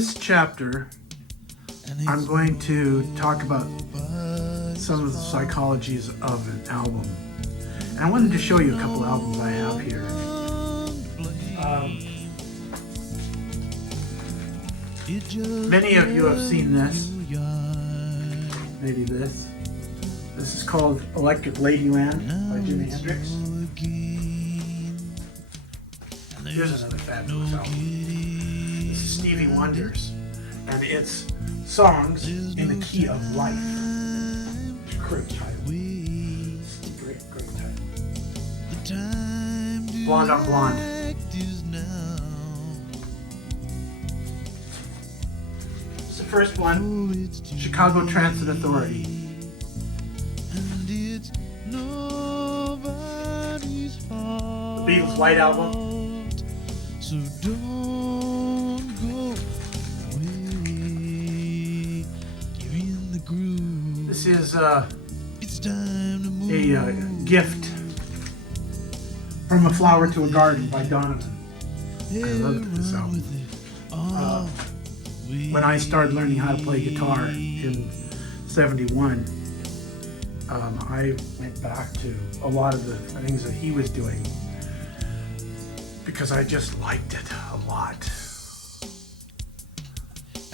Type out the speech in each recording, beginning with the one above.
this chapter, I'm going to talk about some of the psychologies of an album. And I wanted to show you a couple albums I have here. Many of you have seen this. Maybe this. This is called Electric Ladyland by Jimi Hendrix. Here's another fabulous album. This is Stevie Wonder's, and it's songs in the key of life. Great title. Great title. Blonde on Blonde. It's the first one, Chicago Transit Authority. The Beatles' White Album. So don't go away. Give in the groove. This is It's time to move. a gift from a flower to a garden by Donovan. I loved this album. When I started learning how to play guitar in '71, I went back to a lot of the things that he was doing because I just liked it a lot.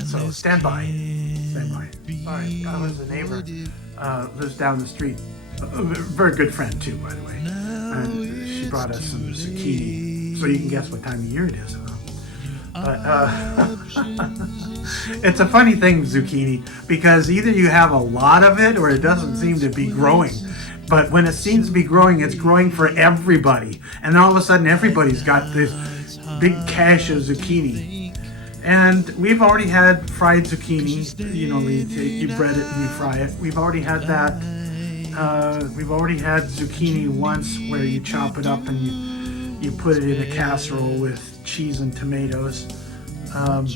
So stand by. Sorry, I was a neighbor, lives down the street. A very good friend too, by the way. And she brought us some zucchini, so you can guess what time of year it is. But it's a funny thing, zucchini, because either you have a lot of it or it doesn't seem to be growing. But when it seems to be growing, it's growing for everybody. And all of a sudden, everybody's got this big cache of zucchini. And we've already had fried zucchini. You know, you bread it and you fry it. We've already had that. We've already had zucchini once where you chop it up and you put it in a casserole with cheese and tomatoes. No,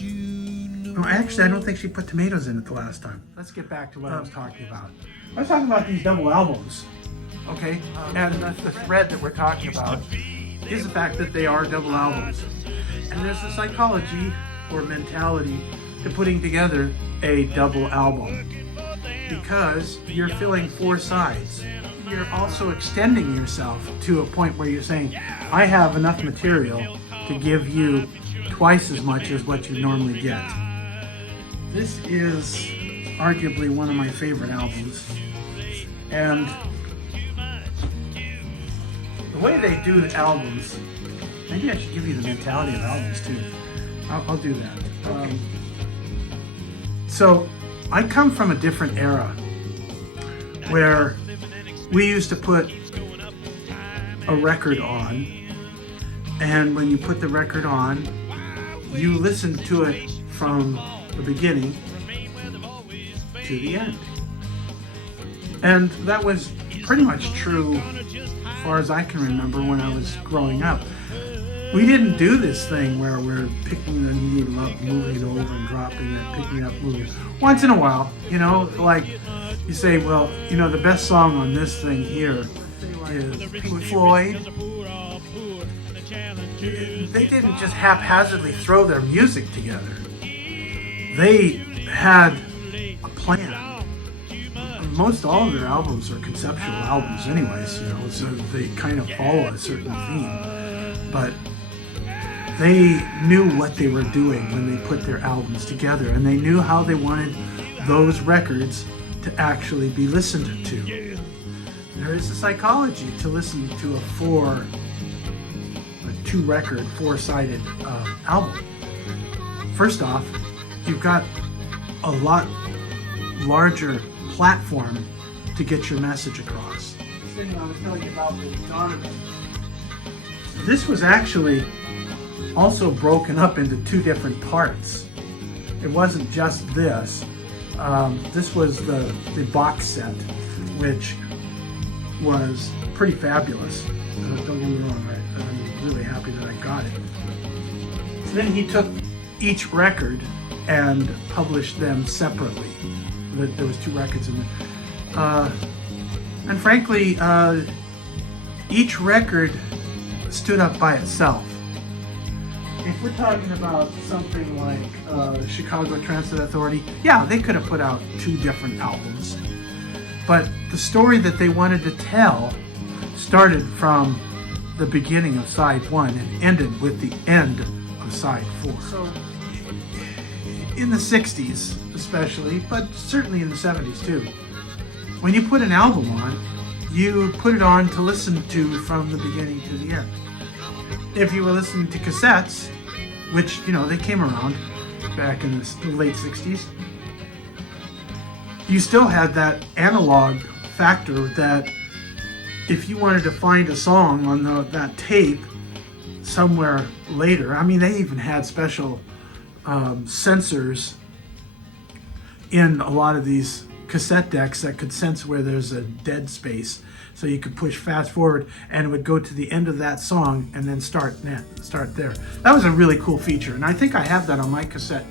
actually, I don't think she put tomatoes in it the last time. Let's get back to what I was talking about. I was talking about these double albums, okay? And the thread that we're talking about is the fact that they are double albums. And there's a psychology or mentality to putting together a double album because you're filling four sides. You're also extending yourself to a point where you're saying, I have enough material to give you twice as much as what you normally get. This is arguably one of my favorite albums. And the way they do the albums, maybe I should give you the mentality of albums too. I'll do that. So I come from a different era where we used to put a record on, and when you put the record on, you listened to it from the beginning to the end. And that was pretty much true as far as I can remember when I was growing up. We didn't do this thing where we're picking the needle up, moving it over and dropping it, picking it up, moving it. Once in a while, you know, like you say, well, you know, the best song on this thing here is Pink Floyd. They didn't just haphazardly throw their music together. They had a plan. Most all of their albums are conceptual albums anyways, you know, so they kind of follow a certain theme. But they knew what they were doing when they put their albums together, and they knew how they wanted those records to actually be listened to. There is a psychology to listen to a two-record, four-sided album. First off, you've got a lot larger platform to get your message across. This thing I was telling you about with Donovan, this was actually also broken up into two different parts. It wasn't just this. This was the box set, which was pretty fabulous. Don't get me wrong, I'm really happy that I got it. So then he took each record and published them separately. There was two records in there. And frankly, each record stood up by itself. if we're talking about something like Chicago Transit Authority, yeah, they could have put out 2 different albums. But the story that they wanted to tell started from the beginning of side 1 and ended with the end of side 4. So in the 60s especially, but certainly in the 70s too, when you put an album on, you put it on to listen to from the beginning to the end. If you were listening to cassettes, which, you know, they came around back in the late 60s, you still had that analog factor that if you wanted to find a song on that tape somewhere later, I mean, they even had special sensors in a lot of these cassette decks that could sense where there's a dead space. So you could push fast forward and it would go to the end of that song and then start there. That was a really cool feature, and I think I have that on my cassette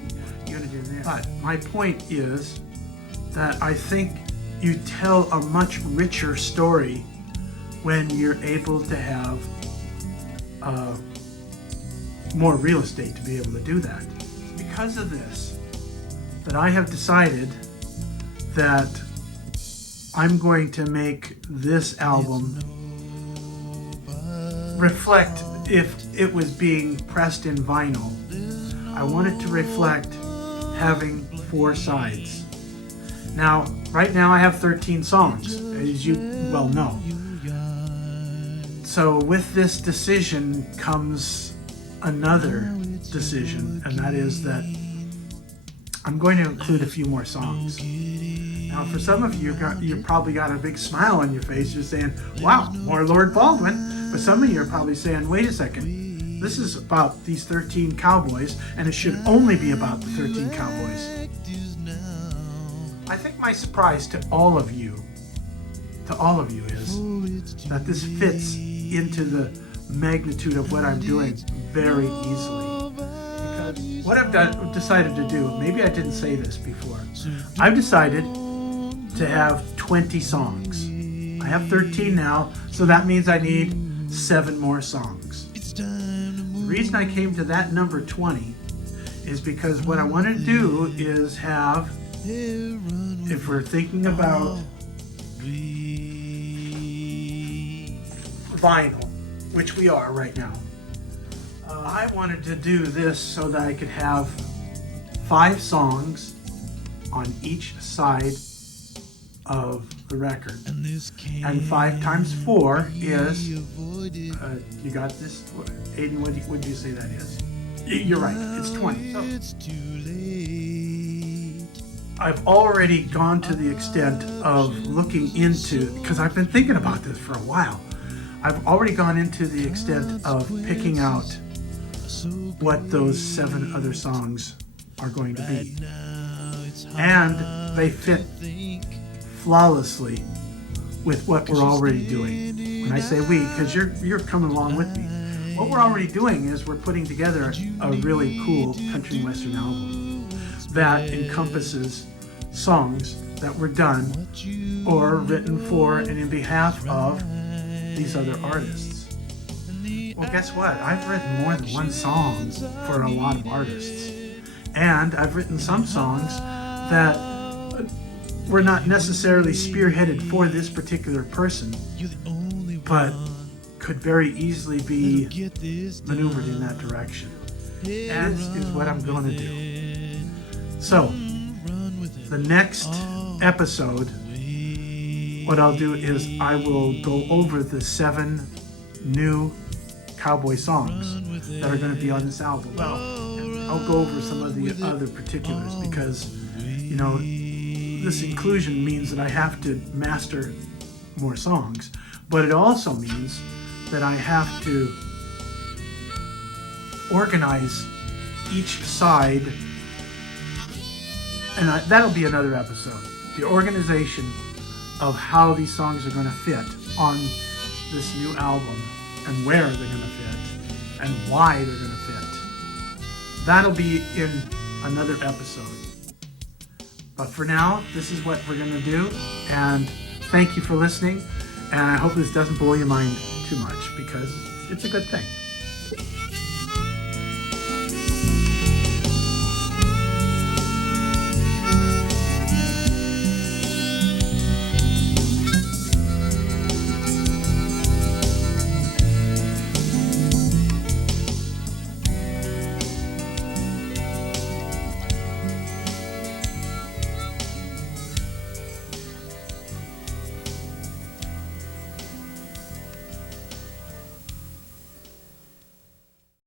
unit in there. But my point is that I think you tell a much richer story when you're able to have more real estate to be able to do that. Because of this, that I have decided that I'm going to make this album reflect if it was being pressed in vinyl. I want it to reflect having 4 sides. Now, right now I have 13 songs, as you well know. So with this decision comes another decision, and that is that I'm going to include a few more songs. Now, for some of you, you probably got a big smile on your face. You're saying, wow, more Lord Baldwin. But some of you are probably saying, wait a second, this is about these 13 cowboys, and it should only be about the 13 cowboys. I think my surprise to all of you is that this fits into the magnitude of what I'm doing very easily. Because what I've decided to do, maybe I didn't say this before, I've decided to have 20 songs. I have 13 now, so that means I need 7 more songs. The reason I came to that number 20 is because what I want to do is have, if we're thinking about vinyl, which we are right now, I wanted to do this so that I could have 5 songs on each side of the record. And 5 times 4 is, you got this? Aiden, what would you say that is? You're right, it's 20. So, I've already gone to the extent of looking into, because I've been thinking about this for a while, I've already gone into the extent of picking out what those 7 other songs are going to be. And they fit flawlessly with what we're already doing. When I say we, because you're coming along with me. What we're already doing is we're putting together a really cool country and western album that encompasses songs that were done or written for and in behalf of these other artists. Well, guess what? I've written more than one song for a lot of artists. And I've written some songs that were not necessarily spearheaded for this particular person, but could very easily be maneuvered in that direction. And is what I'm going to do. So, the next episode, what I'll do is I will go over the 7 new cowboy songs that are going to be on this album. Well, I'll go over some of the other particulars because, you know, this inclusion means that I have to master more songs, but it also means that I have to organize each side, and that'll be another episode. The organization of how these songs are going to fit on this new album and where they're going to fit and why they're going to fit. That'll be in another episode. But for now, this is what we're going to do, and thank you for listening, and I hope this doesn't blow your mind too much because it's a good thing.